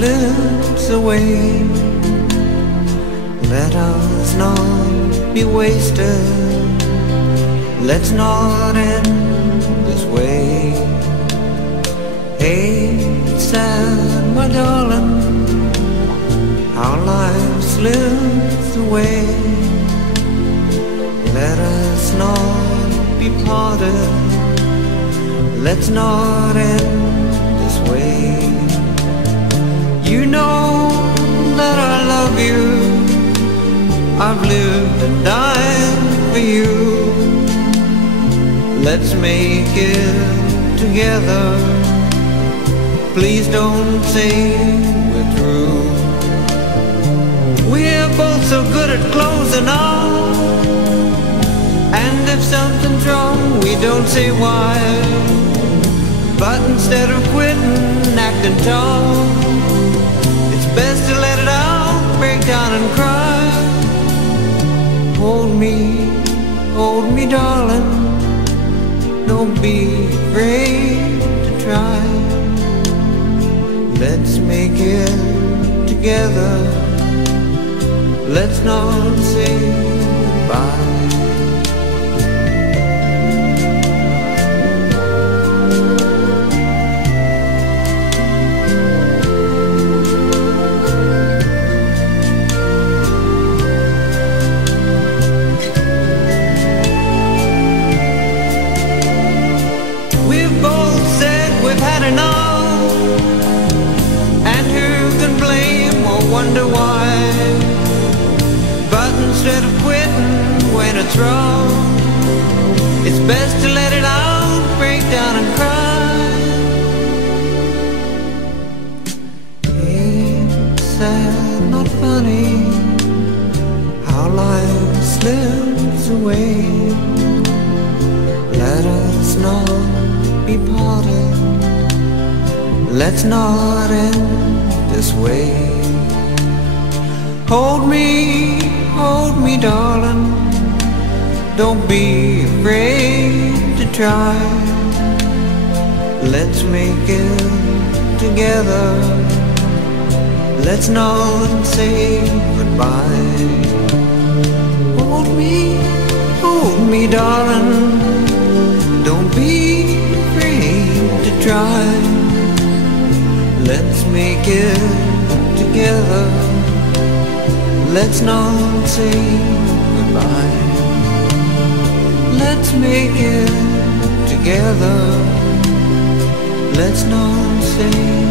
slips away. Let us not be wasted. Let's not end this way. Hey, it's sad, my darling, how life slips away. Let us not be parted. Let's not end this way. You know that I love you. I've lived and died for you. Let's make it together. Please don't say we're through. We're both so good at closing on, and if something's wrong, we don't say why. But instead of quitting, acting tall, it's best to let it out, break down and cry. Hold me, darling, don't be afraid to try. Let's make it together. Let's not say goodbye. Wonder why. But instead of quitting when it's wrong, it's best to let it out, break down and cry. It's sad, not funny, how life slips away. Let us not be parted. Let's not end this way. Hold me, darling, don't be afraid to try. Let's make it together. Let's not say goodbye. Hold me, darling, don't be afraid to try. Let's make it together. Let's not say goodbye. Let's make it together. Let's not say